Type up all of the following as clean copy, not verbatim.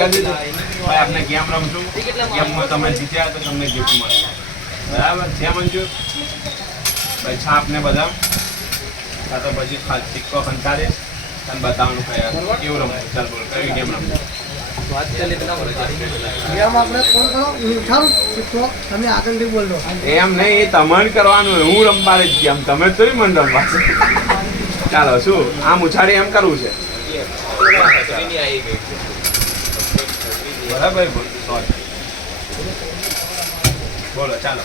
કરી દેજો ભાઈ. આપણે ગેમ રમશું, ગેમમાં તમે જીત્યા તો તમને ગિફ્ટ મળે. બરાબર છે મંજુ ભાઈ? છાપ ને બદામ કાં તો પછી સિક્કો ખંચાડીશ અને બતાવવાનું કયા કેવું રમવું. ચાલ બોલ, કઈ ગેમ રમવું? એમ નહીં, એ તમારે કરવાનું હોય. હું રમવા જ ગેમ, તમે તો મને રમવા છે. ચાલો શું આમ ઉછાળી એમ કરવું છે? બરાબર બોલો. ચાલો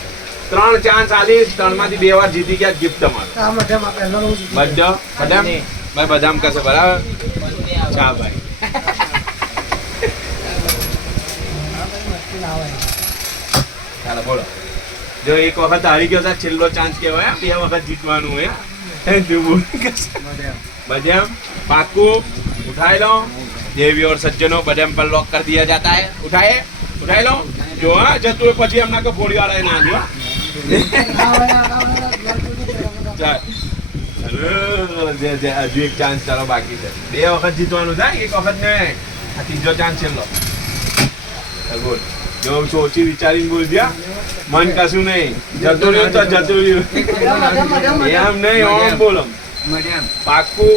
3 ચાન્સ આલીશ, 3 માંથી 2 વાર જીતી ગયા, ગિફ્ટ તમારે. બદામ ભાઈ, બદામ કશે બરાબર. ચા ભાઈ ચાલો બોલો. જો એક વખત હારી ગયો તો છેલ્લો ચાન્સ કહેવાય. 2 વખત જીતવાનું હોય. बदाम पाकू उठाए लो. देवी और सज्जनों बदाम पर लॉक कर दिया जाता है. उठाए लो. जो हाँ जतु पछी हमना को फोड़ी वाला ना जो हजू एक चांस चालो बाकी है. 2 वखत जीतवानुं थाय, 1 वखत नहीं. आ तीजो चांस छेल्लो. बोल जो सोची विचारीने बोल दिया. मन कशु नहीं. जतु रह्यो तो जतु रह्यो. एम नहीं ओम बोलो. पाकू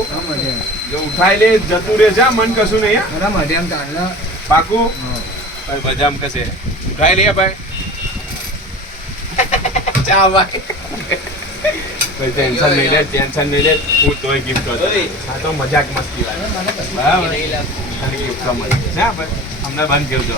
जो उठाई ले जतु रहे जा. मन कशु नहीं. पाकू भाई बदाम कसे उठाई लिया भाई. चा भाई भाई टेंशन नहीं ले, टेंशन नहीं ले. હું તોય ગિફ્ટ કરતો. આ તો મજાક મસ્તી વાળી. બરાબર. गिफ्ट का મળી છે. હા ભાઈ અમને બંધ કરજો.